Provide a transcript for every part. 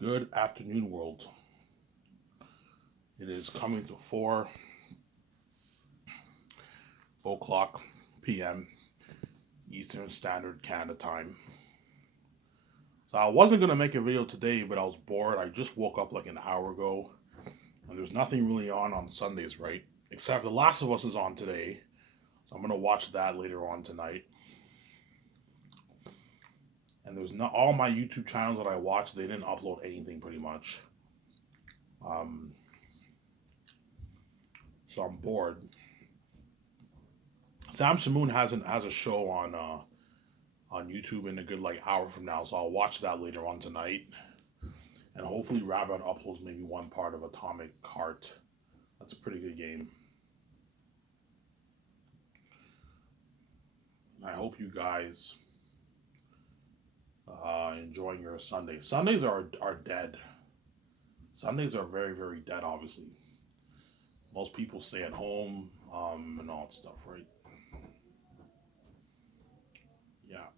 Good afternoon, world. It is coming to 4 o'clock p.m. Eastern Standard Canada Time. So I wasn't gonna make a video today, but I was bored. I just woke up like an hour ago, and there's nothing really on Sundays, right? Except The Last of Us is on today, so I'm gonna watch that later on tonight. And there's not all my YouTube channels that I watch. They didn't upload anything pretty much. Um, so I'm bored. Sam Shamoon has a show on YouTube in a good like hour from now, so I'll watch that later on tonight. And hopefully Rabbit uploads maybe one part of Atomic Heart. That's a pretty good game. I hope you guys enjoying your Sunday. Sundays are dead. Sundays are very dead. Obviously, most people stay at home and all that stuff, right? Yeah.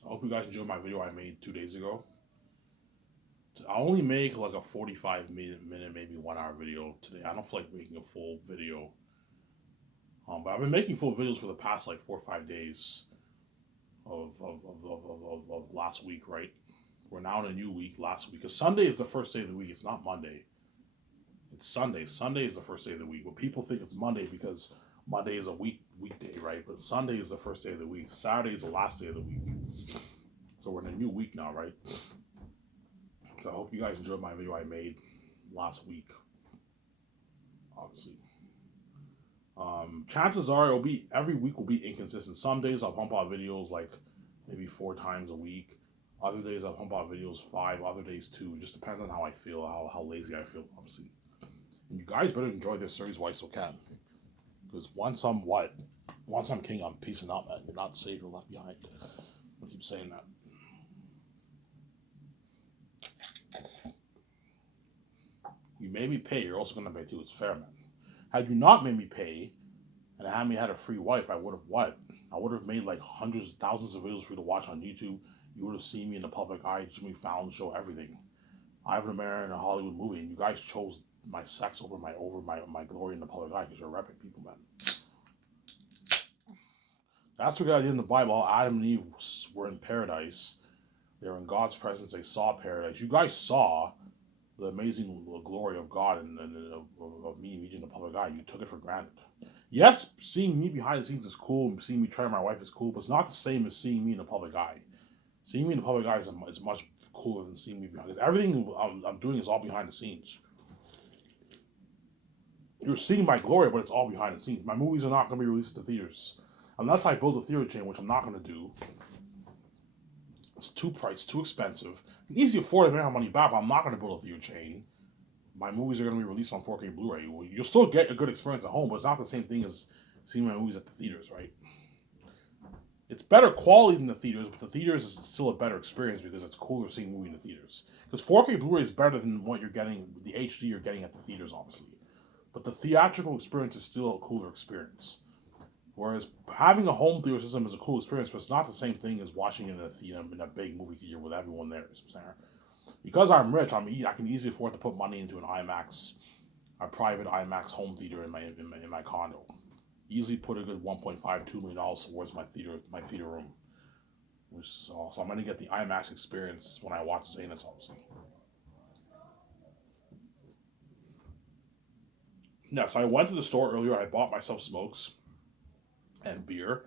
So I hope you guys enjoyed my video I made 2 days ago. I only make like a 45 minute, maybe 1 hour video today. I don't feel like making a full video. But I've been making full videos for the past like 4 or 5 days of last week, right? We're now in a new week last week. Because Sunday is the first day of the week. It's not Monday. It's Sunday. Sunday is the first day of the week. But people think it's Monday because Monday is a weekday, right? But Sunday is the first day of the week. Saturday is the last day of the week. So we're in a new week now, right? So I hope you guys enjoyed my video I made last week. Obviously. Chances are it'll be every week will be inconsistent. Some days I'll pump out videos like maybe 4 times a week. Other days I'll pump out videos five. Other days two. It just depends on how I feel, how lazy I feel, obviously. And you guys better enjoy this series while you still can. Because once I'm king, I'm peacing out, man. You're not saved or left behind. I keep saying that. You made me pay. You're also gonna pay too. It's fair, man. Had you not made me pay, and had me had a free wife, I would have what? I would have made like hundreds of thousands of videos for you to watch on YouTube. You would have seen me in the public eye, Jimmy Fallon show, everything. Ivan Mayer in a Hollywood movie, and you guys chose my sex over my glory in the public eye because you're repping people, man. That's what God did in the Bible. Adam and Eve were in paradise. They were in God's presence. They saw paradise. You guys saw the amazing glory of God and of me reaching the public eye. You took it for granted. Yes, seeing me behind the scenes is cool. Seeing me try my wife is cool, but it's not the same as seeing me in the public eye. Seeing me in the public eye is much cooler than seeing me behind. Because everything I'm doing is all behind the scenes. You're seeing my glory, but it's all behind the scenes. My movies are not going to be released to theaters unless I build a theater chain, which I'm not going to do. It's too priced, too expensive. It's easy to afford to make my money back, but I'm not going to build a theater chain. My movies are going to be released on 4K Blu-ray. You'll still get a good experience at home, but it's not the same thing as seeing my movies at the theaters, right? It's better quality than the theaters, but the theaters is still a better experience because it's cooler seeing a movie in the theaters. Because 4K Blu-ray is better than what you're getting, the HD you're getting at the theaters, obviously. But the theatrical experience is still a cooler experience. Whereas having a home theater system is a cool experience, but it's not the same thing as watching it in a theater, in a big movie theater with everyone there. Because I'm rich, I can easily afford to put money into an IMAX, a private IMAX home theater in my condo. Easily put a good 1.5 $2 million towards my theater room. So I'm gonna get the IMAX experience when I watch Zanus, obviously. Yeah, so I went to the store earlier. I bought myself smokes and beer.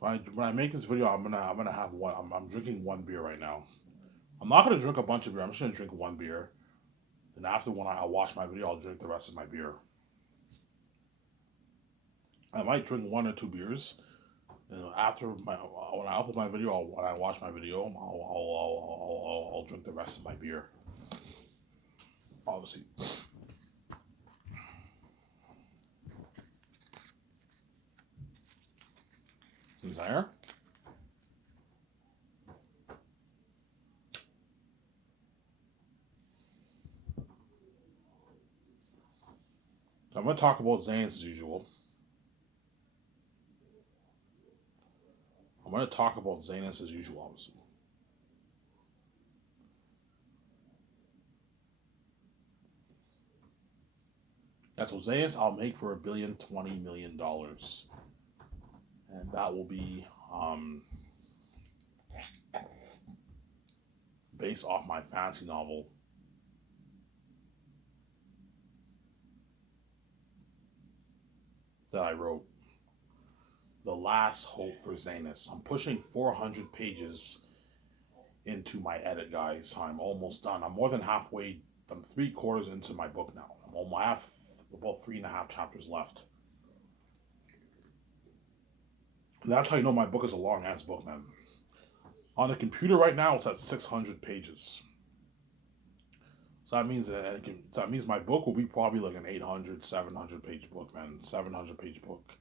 So when I make this video, I'm gonna have one. I'm drinking one beer right now. I'm not gonna drink a bunch of beer. I'm just gonna drink one beer. And after when I watch my video, I'll drink the rest of my beer. I might drink 1 or 2 beers. And after when I upload my video, when I watch my video, I'll drink the rest of my beer. Obviously. Desire. So I'm going to talk about Xanax as usual. I'm going to talk about Xanax as usual, obviously. That's Oseas I'll make for $1,020,000,000. And that will be based off my fantasy novel that I wrote, The Last Hope for Zanus. I'm pushing 400 pages into my edit, guys. I'm almost done. I'm more than halfway. I'm 3/4 into my book now. I have about 3.5 chapters left. And that's how you know my book is a long ass book, man. On the computer right now, it's at 600 pages. So that means my book will be probably like an 800, 700 page book, man. 700-page book.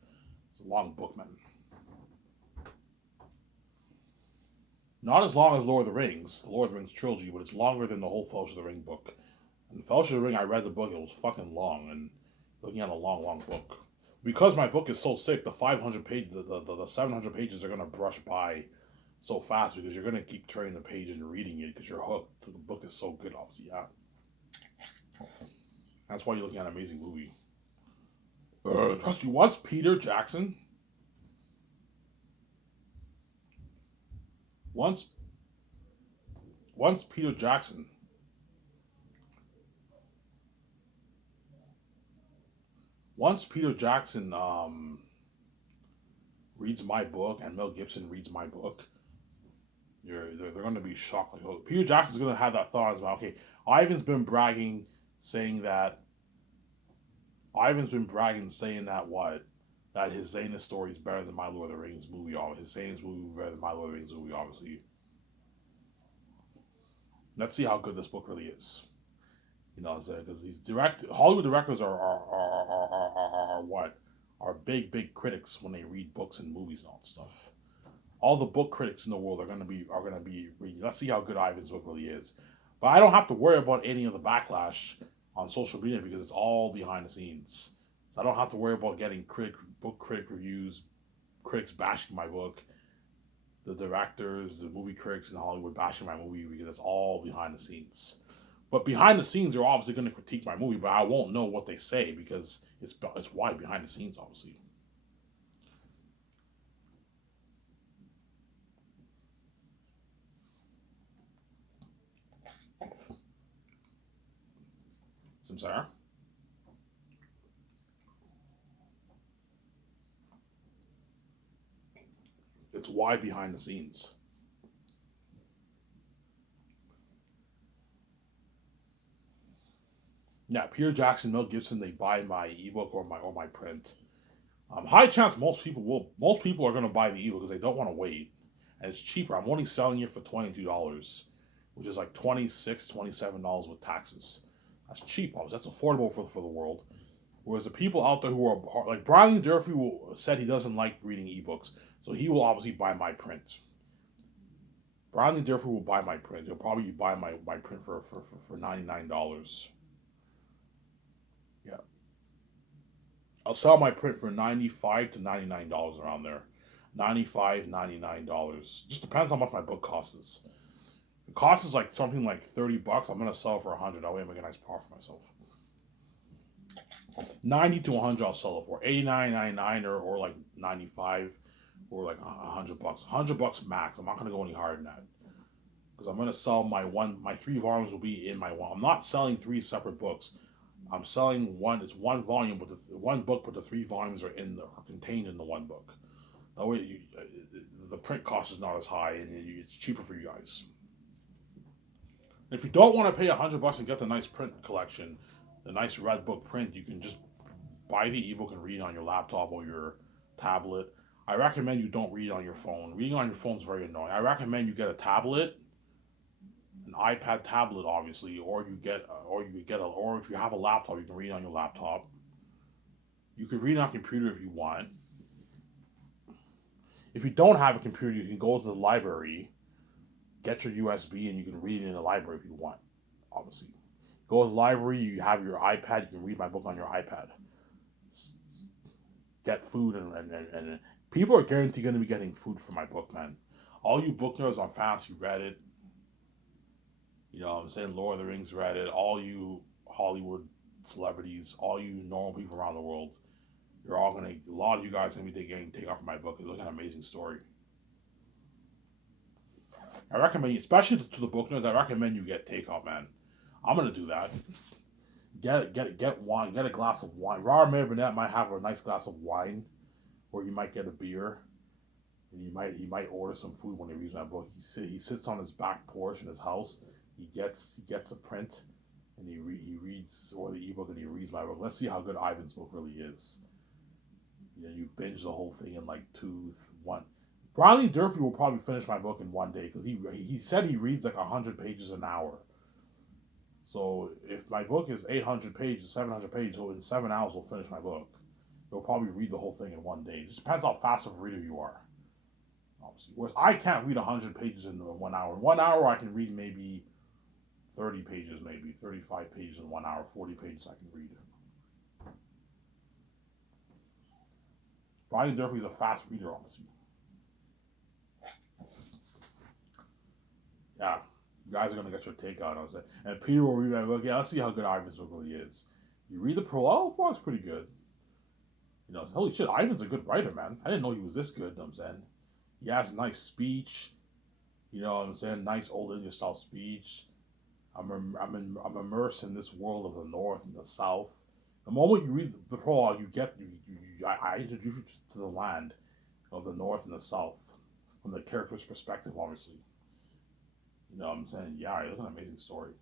It's a long book, man. Not as long as Lord of the Rings, the Lord of the Rings trilogy, but it's longer than the whole Fellowship of the Ring book. And Fellowship of the Ring, I read the book, it was fucking long, and looking at a long, long book. Because my book is so sick, the 500 page, the 700 pages are gonna brush by so fast because you're gonna keep turning the page and reading it because you're hooked. The book is so good, obviously. Yeah, that's why you're looking at an amazing movie. Trust me, once Peter Jackson, once once Peter Jackson, once Peter Jackson reads my book and Mel Gibson reads my book, they're going to be shocked. Like, oh, Peter Jackson's going to have that thought as well. Okay, Ivan's been bragging, saying that Ivan's been bragging, saying that what that his Zanus story is better than my Lord of the Rings movie. His Zanus movie is better than my Lord of the Rings movie. Obviously, let's see how good this book really is. Because these Hollywood directors are what are big critics when they read books and movies and all that stuff. All the book critics in the world are gonna be reading. Let's see how good Ivan's book really is. But I don't have to worry about any of the backlash on social media because it's all behind the scenes. So I don't have to worry about getting book critic reviews, critics bashing my book, the directors, the movie critics in Hollywood bashing my movie because it's all behind the scenes. But behind the scenes, they're obviously going to critique my movie, but I won't know what they say because it's why behind the scenes, obviously. Samsara? It's why behind the scenes. Yeah, Peter Jackson, Mel Gibson, they buy my ebook or my print. High chance most people are going to buy the ebook because they don't want to wait, and it's cheaper. I'm only selling it for $22, which is like 26, $27 with taxes. That's cheap, obviously. That's affordable for the world. Whereas the people out there who are like Brian Durfee said he doesn't like reading ebooks, so he will obviously buy my print. Brian Durfee will buy my print. He'll probably buy my print for $99. Yeah, I'll sell my print for $95 to $99 around there. 95, $99. Just depends how much my book costs. The cost is like something like $30. I'm gonna sell it for 100. That way I make a nice profit for myself. 90 to 100 I'll sell it for. 89.99 or like 95 or like $100. $100 max. I'm not gonna go any higher than that. Because I'm gonna sell my 3 volumes will be in my one. I'm not selling 3 separate books. I'm selling one. It's one volume, but one book, but the 3 volumes are contained in the one book. That way, the print cost is not as high, and it's cheaper for you guys. If you don't want to pay $100 and get the nice print collection, the nice red book print, you can just buy the ebook and read it on your laptop or your tablet. I recommend you don't read on your phone. Reading on your phone is very annoying. I recommend you get a tablet, an iPad tablet, obviously, or if you have a laptop, you can read on your laptop. You can read on a computer if you want. If you don't have a computer, you can go to the library, get your USB, and you can read it in the library if you want. Obviously, go to the library. You have your iPad. You can read my book on your iPad. Get food and people are guaranteed going to be getting food from my book, man. All you book nerds on Fantasy Reddit, I'm saying Lord of the Rings Reddit, all you Hollywood celebrities, all you normal people around the world, you're all gonna, a lot of you guys are gonna be getting take off my book. It's like an amazing story. I recommend you, especially to the book nerds, I recommend you get takeout, man. I'm gonna do that. Get wine. Get a glass of wine. Robert Mayer Burnett might have a nice glass of wine, or you might get a beer, and he might order some food when he reads my book. He sits on his back porch in his house. He gets the print, and he reads, or the ebook, and he reads my book. Let's see how good Ivan's book really is. You binge the whole thing in like one. Bradley Durfee will probably finish my book in one day because he said he reads like 100 pages an hour. So if my book is 800 pages, 700 pages, so in 7 hours we'll finish my book. He'll probably read the whole thing in one day. It just depends how fast of a reader you are. Obviously. Whereas I can't read 100 pages in 1 hour. In 1 hour I can read maybe 30 pages, maybe 35 pages in 1 hour, 40 pages I can read. Brian Durfee's a fast reader, obviously. Yeah, you guys are gonna get your take on it. And Peter will read my book. Yeah, let's see how good Ivan's book really is. You read the prologue. Oh, the prologue's pretty good. Holy shit, Ivan's a good writer, man. I didn't know he was this good. You know what I'm saying, he has a nice speech. You know what I'm saying, nice old English style speech. I'm immersed in this world of the North and the South. The moment you read the prologue, I introduce you to the land of the North and the South from the character's perspective, obviously. You know what I'm saying? Yeah, it's an amazing story.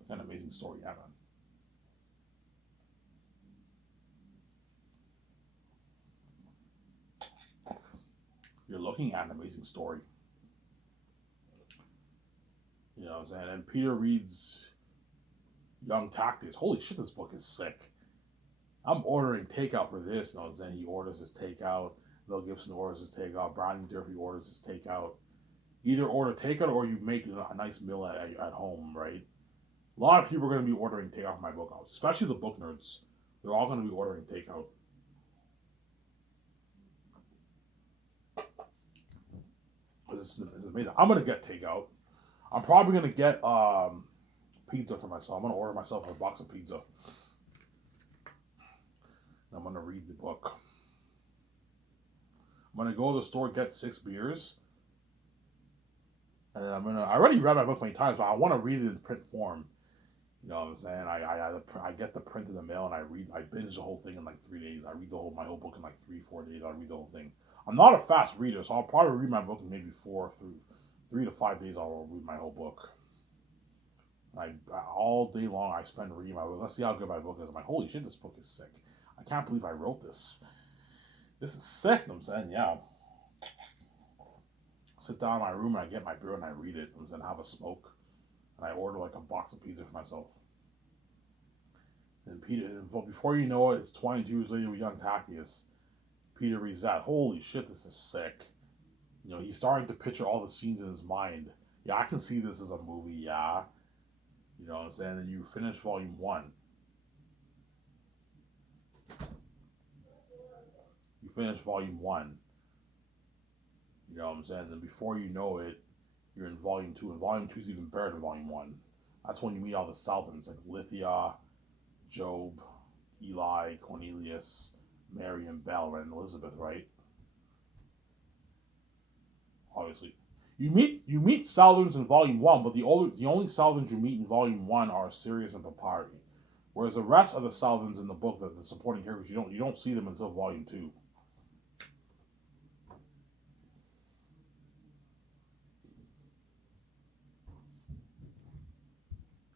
It's an amazing story, yeah, man. You're looking at an amazing story. You know what I'm saying? And Peter reads Young Tactics. Holy shit, this book is sick. I'm ordering takeout for this. You know what I'm saying? He orders his takeout. Mel Gibson orders his takeout. Brian Durfee orders his takeout. Either order takeout or you make a nice meal at home, right? A lot of people are going to be ordering takeout from my book house, especially the book nerds. They're all going to be ordering takeout. This is amazing. I'm going to get takeout. I'm probably going to get pizza for myself. I'm going to order myself a box of pizza. And I'm going to read the book. I'm going to go to the store, get 6 beers. And then I already read my book many times, but I want to read it in print form. You know what I'm saying? I get the print in the mail and I binge the whole thing in like 3 days. I read my whole book in like 3-4 days. I read the whole thing. I'm not a fast reader, so I'll probably read my book in maybe 3 to 5 days. I'll read my whole book. All day long I spend reading my book. Let's see how good my book is. I'm like, holy shit, this book is sick. I can't believe I wrote this. This is sick. You know what I'm saying, yeah. Sit down in my room and I get my beer and I read it and then have a smoke. And I order like a box of pizza for myself. And before you know it, it's 22 years later with Young Tactius. Peter reads that. Holy shit, this is sick. He's starting to picture all the scenes in his mind. Yeah, I can see this as a movie, yeah. You know what I'm saying? And you finish volume 1. You finish volume 1. You know what I'm saying? And before you know it, you're in volume 2. And volume 2 is even better than volume 1. That's when you meet all the Southlands, like Lithia, Job, Eli, Cornelius, Mary, and Belle, and Elizabeth, right? Obviously. You meet Southlands in volume 1, but the only Southlands you meet in volume 1 are Sirius and Papyri. Whereas the rest of the Southlands in the book, the supporting characters, you don't see them until volume 2.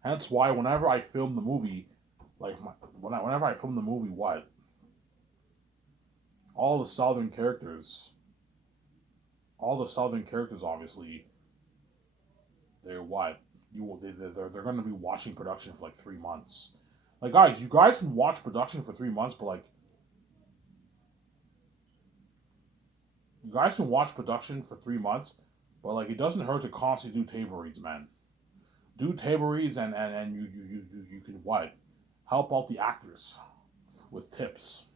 Hence why whenever I film the movie, whenever I film the movie, all the southern characters, obviously, they're what they're going to be watching production for like 3 months. Like guys, you guys can watch production for 3 months, but like you guys can watch production for 3 months, but like it doesn't hurt to constantly do table reads, man. Do table reads and you can help out the actors with tips.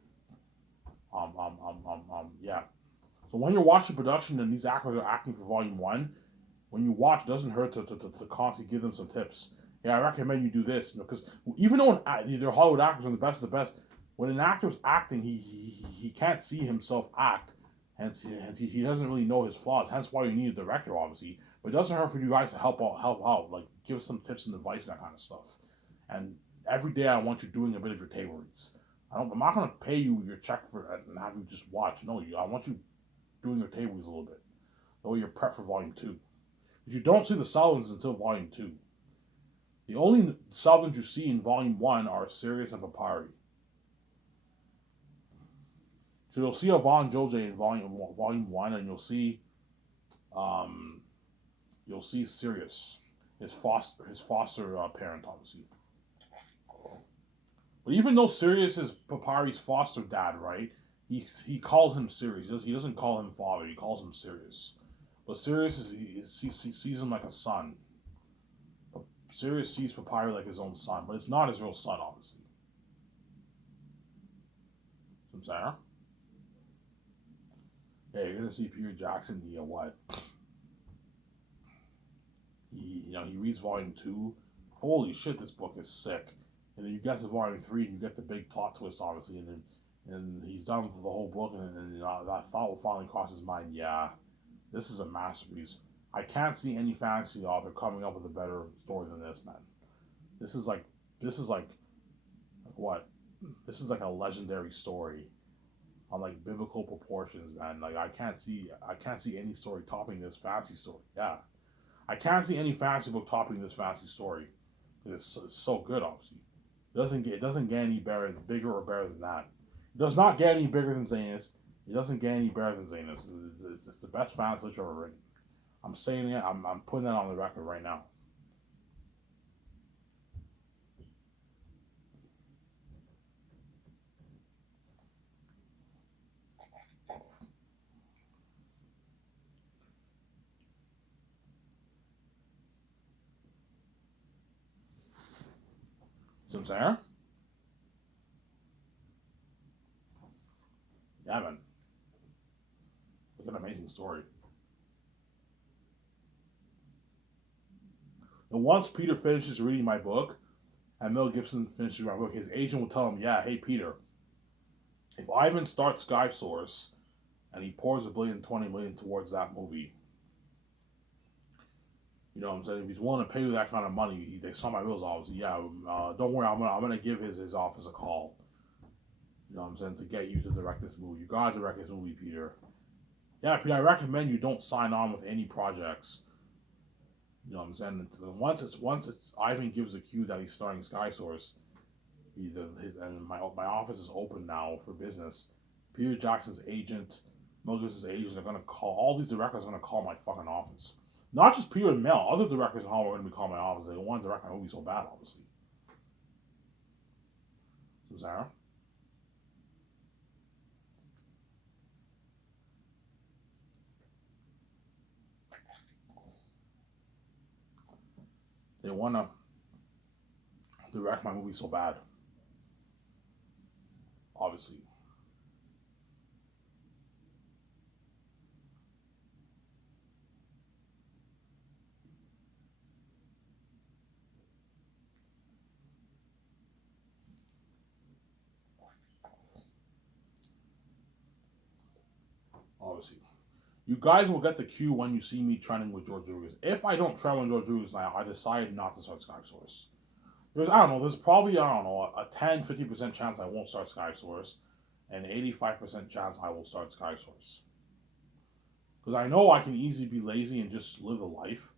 Yeah. So when you're watching production and these actors are acting for volume 1, when you watch, it doesn't hurt to constantly give them some tips. Yeah, I recommend you do this, because even though they're Hollywood actors and the best of the best, when an actor's acting, he can't see himself act, hence he doesn't really know his flaws. Hence why you need a director, obviously. But it doesn't hurt for you guys to help out, like give some tips and advice, that kind of stuff. And every day I want you doing a bit of your table reads. I'm not gonna pay you your check for and have you just watch. No, I want you doing your table reads a little bit. That way you're prepped for volume 2. But you don't see the Sulligans until volume 2. The only Sulligans you see in volume 1 are Sirius and Papyri. So you'll see Yvonne Joje in volume 1, and you'll see Sirius, his foster parent, obviously. But even though Sirius is Papyri's foster dad, right? He calls him Sirius. He doesn't call him father. He calls him Sirius. But Sirius he sees him like a son. Sirius sees Papyri like his own son, but it's not his real son, obviously. I'm saying? Yeah, you're gonna see Peter Jackson. What? He reads volume 2. Holy shit, this book is sick. And then you get to volume 3, and you get the big plot twist, obviously, and he's done for the whole book, and that thought will finally cross his mind. Yeah, this is a masterpiece. I can't see any fantasy author coming up with a better story than this, man. This is like what? This is like a legendary story on like biblical proportions, man. Like I can't see any story topping this fantasy story. Yeah, I can't see any fantasy book topping this fantasy story. It's so good, obviously. It doesn't get any bigger or better than that. It does not get any bigger than Zanus. It doesn't get any better than Zanus. It's the best fantasy literature ever written. I'm saying it. I'm putting that on the record right now. See what I'm saying? Yeah, man. Look at an amazing story. And once Peter finishes reading my book, and Mel Gibson finishes my book, his agent will tell him, "Yeah, hey Peter, if Ivan starts Sky Source and he pours $1,020,000,000 towards that movie, you know what I'm saying? If he's willing to pay you that kind of money, they saw my bills, obviously. Yeah, don't worry, I'm gonna give his office a call. You know what I'm saying, to get you to direct this movie. You gotta direct this movie, Peter. Yeah, Peter, I recommend you don't sign on with any projects. You know what I'm saying? Once it's Ivan gives the cue that he's starting Sky Source, and my office is open now for business. Peter Jackson's agent, Mel Gibson's agent are gonna call, all these directors are gonna call my fucking office. Not just Peter and Mel, other directors in Hollywood are gonna be calling my office. They don't want to direct my movie so bad, obviously. Sarah? They wanna direct my movie so bad. Obviously. Obviously. You guys will get the cue when you see me trending with George Lucas. If I don't trend with George Lucas now, I decide not to start Sky Source. There's probably, a 10-50% chance I won't start Sky Source, and 85% chance I will start Sky Source. Because I know I can easily be lazy and just live the life.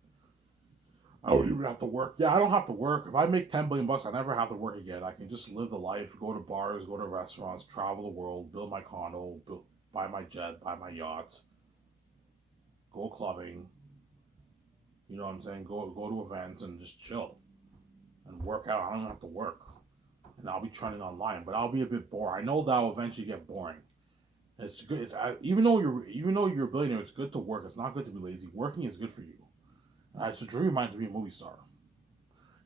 I don't even have to work. Yeah, I don't have to work. If I make $10 billion, I never have to work again. I can just live the life, go to bars, go to restaurants, travel the world, build my condo, buy my jet, buy my yacht, go clubbing. You know what I'm saying? Go to events and just chill and work out. I don't have to work, and I'll be trending online, but I'll be a bit bored. I know that'll eventually get boring. It's good. Even though you're a billionaire, it's good to work. It's not good to be lazy. Working is good for you. It's a dream of mine to be a movie star,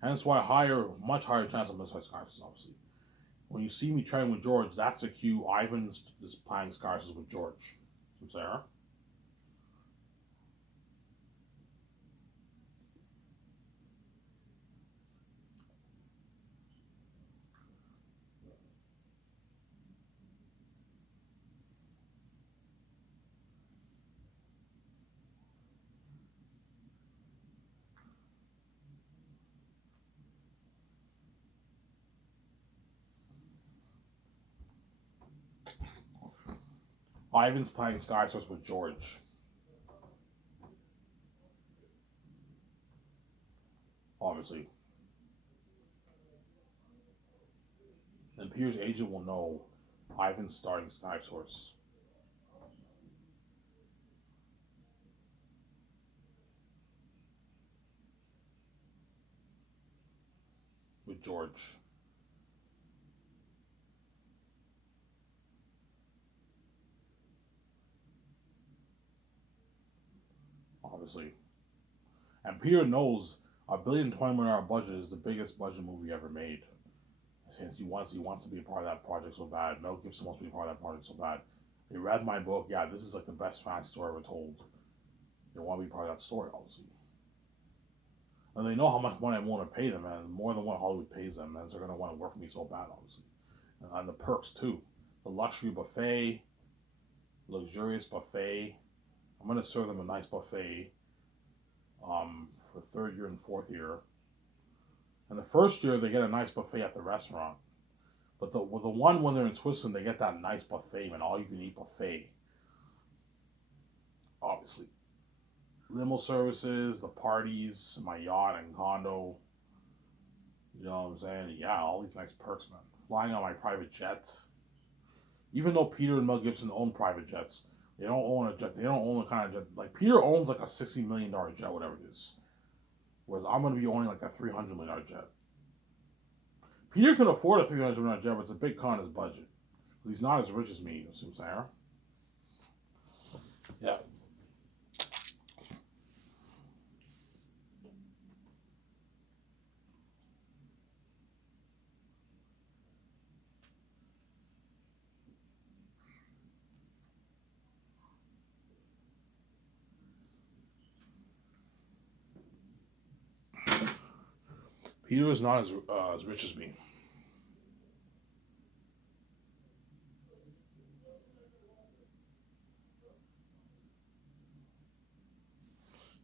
and that's why much higher chance I'm gonna start Skyfall, obviously. When you see me training with George, that's the cue. Ivan is playing Skyfall with George. From Sarah. Ivan's playing Sky Source with George. Obviously. And Peter's agent will know Ivan's starting Sky Source with George. Obviously. And Peter knows $1,020,000,000 budget is the biggest budget movie ever made. Since he wants to be a part of that project so bad. Mel Gibson wants to be a part of that project so bad. They read my book. Yeah, this is like the best fan story ever told. They want to be part of that story, obviously. And they know how much money I'm willing to pay them, and more than what Hollywood pays them, and they're going to want to work for me so bad, obviously. And the perks, too. The luxury buffet, luxurious buffet. I'm going to serve them a nice buffet for third year and fourth year. And the first year, they get a nice buffet at the restaurant. But the one when they're in Switzerland, they get that nice buffet, man, all you can eat buffet. Obviously. Limo services, the parties, my yacht and condo. You know what I'm saying? Yeah, all these nice perks, man. Flying on my private jet. Even though Peter and Mel Gibson own private jets, they don't own a jet. They don't own the kind of jet. Like, Peter owns like a $60 million jet, whatever it is. Whereas I'm going to be owning like a $300 million jet. Peter can afford a $300 million jet, but it's a big con in his budget. He's not as rich as me, you know what I'm saying? Yeah. Peter is not as rich as me.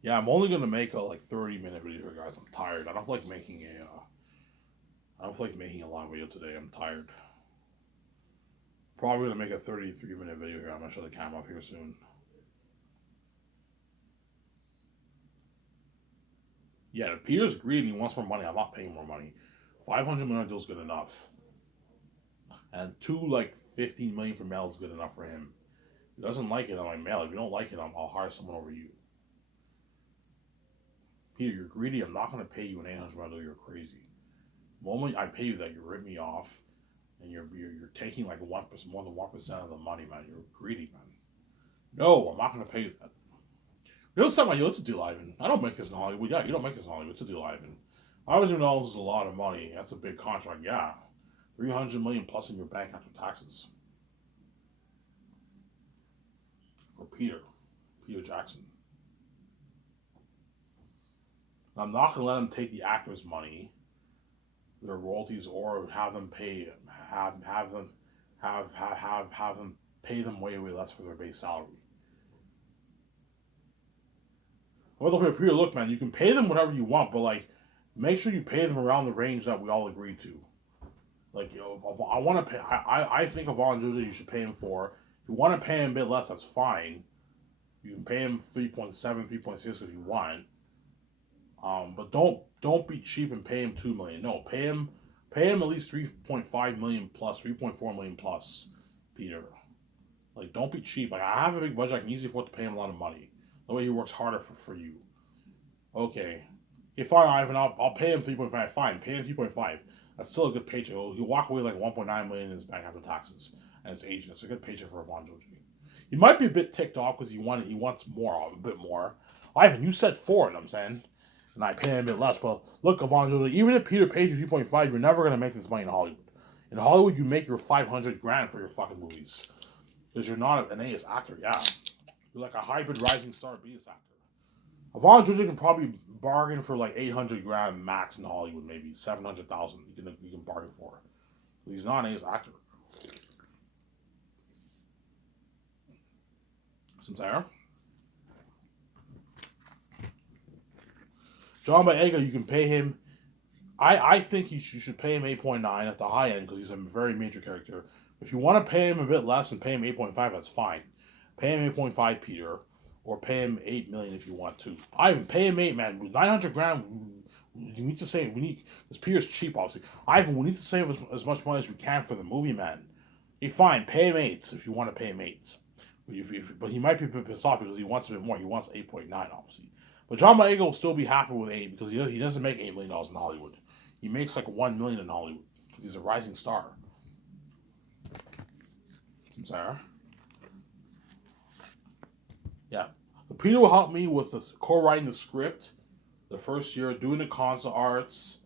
Yeah, I'm only gonna make a like 30-minute video here, guys. I'm tired. I don't feel like making a long video today. I'm tired. Probably gonna make a 33-minute video here. I'm gonna shut the camera off here soon. Yeah, if Peter's greedy and he wants more money, I'm not paying more money. $500 million deal is good enough, and two like 15 million for Mel is good enough for him. If he doesn't like it on my mail. If you don't like it, I'll hire someone over you. Peter, you're greedy. I'm not gonna pay you an $800 million deal. You're crazy. The moment I pay you that, you rip me off, and you're taking like 1%, more than 1% of the money, man. You're greedy, man. No, I'm not gonna pay you that. You know, something like, yo, it's a deal, Ivan. I don't make this in Hollywood. Yeah, you don't make this in Hollywood. It's a deal, Ivan. $500 is a lot of money. That's a big contract. Yeah, 300 million plus in your bank after taxes for Peter Jackson. And I'm not gonna let him take the actors' money, their royalties, or have them pay have them have them pay them way less for their base salary. Well, Peter, look, man, you can pay them whatever you want, but like, make sure you pay them around the range that we all agreed to. Like, you know, if I want to pay, I think of Vaughn Joseph, you should pay him for. If you want to pay him a bit less, that's fine. You can pay him 3.7, 3.6 if you want. But don't be cheap and pay him 2 million. No, pay him at least 3.5 million plus, 3.4 million plus, Peter. Like, don't be cheap. Like, I have a big budget. I can easily afford to pay him a lot of money. The way he works harder for you. Okay. Okay, fine, Ivan. I'll pay him 3.5. Fine, pay him 3.5. That's still a good paycheck. He'll walk away like 1.9 million in his bank after taxes and his agent. It's a good paycheck for Avon Joji. He might be a bit ticked off because he wants more, a bit more. Ivan, you said 4, you know what I'm saying? And I pay him a bit less. But look, Avon Joji, even if Peter pays you 3.5, you're never gonna make this money in Hollywood. In Hollywood, you make your 500 grand for your fucking movies because you're not an A-list actor. Yeah, you're like a hybrid rising star B-list actor. Avon Joji can probably bargain for like 800 grand max in Hollywood, maybe 700,000. You can bargain for. He's not an ace actor. Sincere. John Boyega, you can pay him. I think you should pay him 8.9 at the high end because he's a very major character. If you want to pay him a bit less and pay him 8.5, that's fine. Pay him 8.5, Peter, or pay him 8 million if you want to. Ivan, pay him 8, man. 900 grand. You need to save. We need because Peter's cheap, obviously. Ivan, we need to save as much money as we can for the movie, man. Hey, fine, pay him 8 if you want to pay him 8. But he might be pissed off because he wants a bit more. He wants 8.9, obviously. But John Boyega will still be happy with 8 because he doesn't make $8 million in Hollywood. He makes like 1 million in Hollywood because he's a rising star. Sarah. Yeah. So Peter will help me with co-writing the script the first year, doing the concept arts,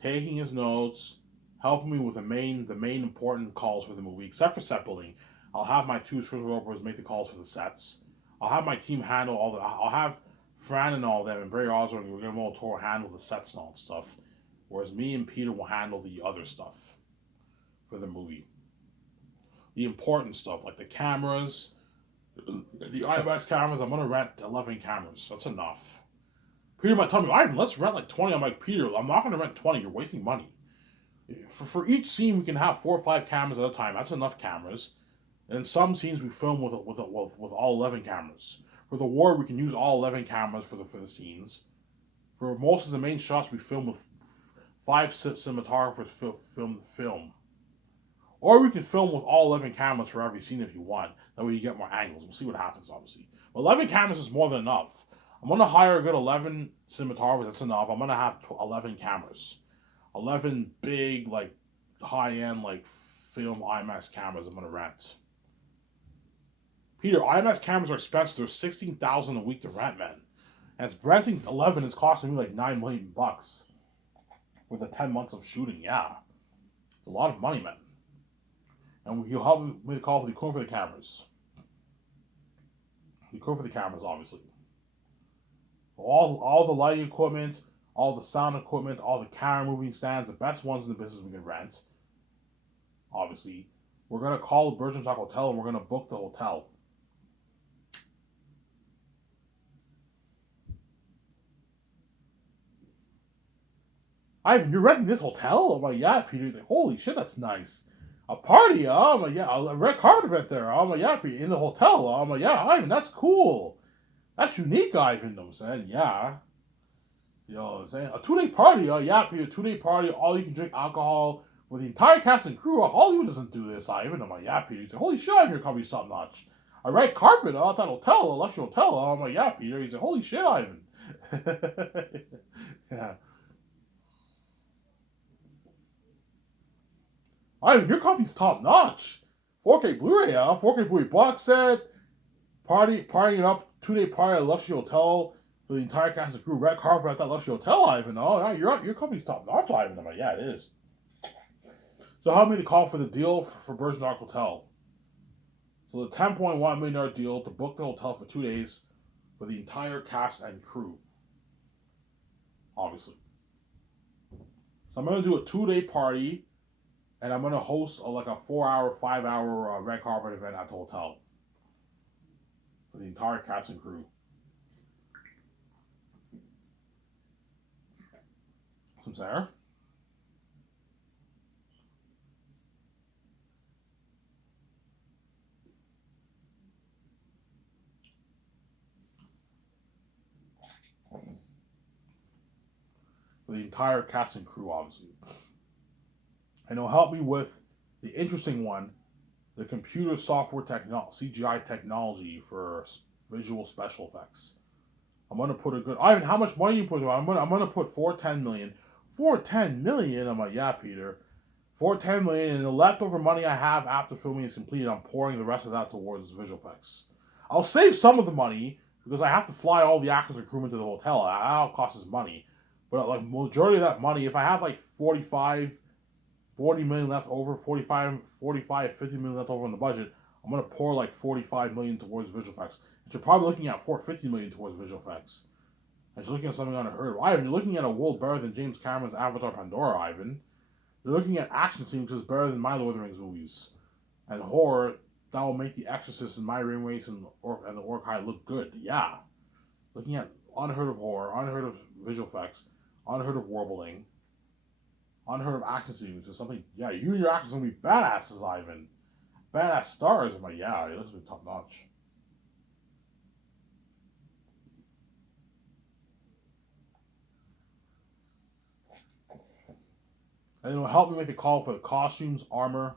taking his notes, helping me with the main important calls for the movie, except for set building. I'll have my 2 script ropers make the calls for the sets. I'll have my team handle all the. I'll have Fran and all them and Barry Osborne and Guillermo del Toro handle the sets and all that stuff, whereas me and Peter will handle the other stuff for the movie. The important stuff like the cameras, the IMAX cameras. I'm gonna rent 11 cameras. That's enough. Peter might tell me, Ivan, let's rent like 20. I'm like, Peter, I'm not gonna rent 20. You're wasting money. For each scene, we can have 4 or 5 cameras at a time. That's enough cameras. And in some scenes, we film with all 11 cameras. For the war, we can use all 11 cameras for the scenes. For most of the main shots, we film with 5 cinematographers film. Or we can film with all 11 cameras for every scene if you want. That way you get more angles. We'll see what happens, obviously. But 11 cameras is more than enough. I'm going to hire a good 11 cinematographers. That's enough. I'm going to have 11 cameras. 11 big, like, high-end, like, film IMAX cameras I'm going to rent. Peter, IMAX cameras are expensive. They're $16,000 a week to rent, man. And renting 11 is costing me like $9 million with the 10 months of shooting. Yeah, it's a lot of money, man. And he'll help me with the call for the equipment for the cameras. The equipment for the cameras, obviously. All the lighting equipment, all the sound equipment, all the camera moving stands, the best ones in the business we can rent. Obviously, we're gonna call the Virgin Talk Hotel and we're gonna book the hotel. Ivan, you're renting this hotel? I'm like, yeah, Peter. He's like, holy shit, that's nice. A party? Oh my, yeah, a red carpet event there. Oh my, yeah, Peter, in the hotel. Oh my, yeah, Ivan, that's cool. That's unique, Ivan. I'm saying, yeah. You know what I'm saying? A 2-day party. Oh yeah, Peter, 2-day party. All you can drink alcohol with the entire cast and crew. Hollywood doesn't do this, Ivan. I'm like, yeah, Peter. He's like, holy shit, Ivan, your company's top notch. A red carpet. Oh, that hotel, a luxury hotel. Oh, I'm like, yeah, Peter. He's like, holy shit, Ivan. Yeah. Ivan, your company's top notch. 4K Blu-ray, 4K Blu-ray box set. Partying it up. 2-day party at a luxury hotel for the entire cast and crew. Red carpet at that luxury hotel, Ivan. Oh, yeah, your company's top notch, Ivan. I'm like, yeah, it is. So help me to call for the deal for Virgin Dark Hotel. So the $10.1 million deal to book the hotel for 2 days for the entire cast and crew. Obviously. So I'm going to do a 2-day party and I'm going to host like a 4-hour, 5-hour red carpet event at the hotel for the entire cast and crew. Some Sarah? For the entire cast and crew, obviously. And it'll help me with the interesting one, the computer software CGI technology for visual special effects. I'm gonna put a good. Ivan, how much money you put? I'm gonna put 410 million. 410 million. I'm like, yeah, Peter. 410 million, and the leftover money I have after filming is completed, I'm pouring the rest of that towards visual effects. I'll save some of the money because I have to fly all the actors and crewmen to the hotel. That all costs us money. But like majority of that money, if I have like 40 million left over, 50 million left over in the budget, I'm gonna pour like 45 million towards visual effects. And you're probably looking at 450 million towards visual effects. And you're looking at something unheard of. Ivan, you're looking at a world better than James Cameron's Avatar Pandora, Ivan. You're looking at action scenes which is better than my Lord of the Rings movies. And horror, that will make The Exorcist and My Ring Race and the Orc High look good. Yeah. Looking at unheard of horror, unheard of visual effects, unheard of warbling, unheard of action scenes, which is something, yeah, you and your actors are going to be badasses, Ivan. Badass stars. I'm like, yeah, it looks like top notch. And it'll help me make the call for the costumes, armor.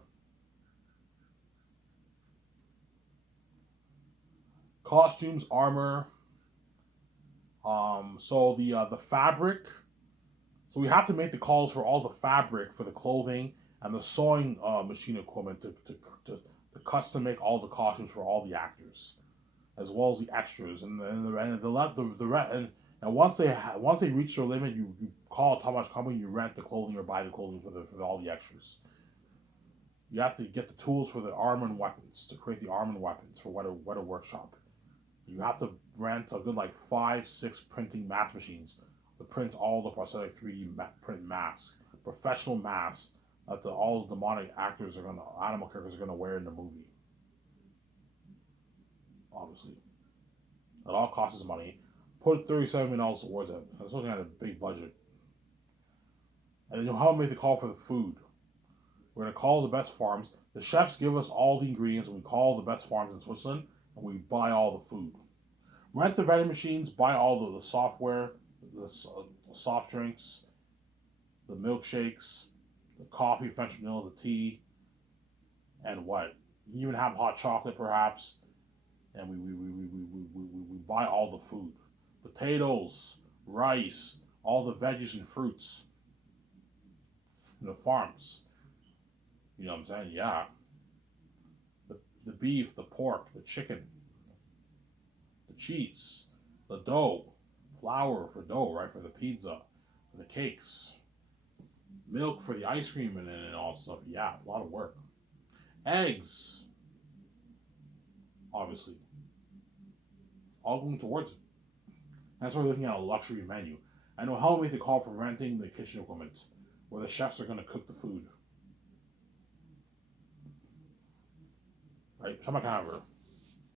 So the fabric. So we have to make the calls for all the fabric for the clothing and the sewing machine equipment to custom make all the costumes for all the actors, as well as the extras and once they reach their limit, you call a top company, you rent the clothing or buy the clothing for all the extras. You have to get the tools for the armor and weapons to create the armor and weapons for Weta Workshop. You have to rent a good like 5, 6 printing mask machines to print all the prosthetic 3D print masks, professional masks that all the demonic actors are gonna, animal characters are gonna wear in the movie. Obviously, it all costs money. Put $37 million towards it. That's looking at a big budget. And then you'll have to make the call for the food. We're gonna call the best farms. The chefs give us all the ingredients, and we call the best farms in Switzerland, and we buy all the food. Rent the vending machines, buy all the software, the soft drinks, the milkshakes, the coffee, French vanilla, the tea, and what? You even have hot chocolate, perhaps. And we buy all the food, potatoes, rice, all the veggies and fruits in the farms. You know what I'm saying? Yeah. The beef, the pork, the chicken, the cheese, the dough, flour for dough, right? For the pizza, for the cakes, milk for the ice cream and all stuff. Yeah, a lot of work. Eggs, obviously, all going towards it. That's why we're looking at a luxury menu. I know how to make the call for renting the kitchen equipment, where the chefs are going to cook the food. Right? Shama Conover.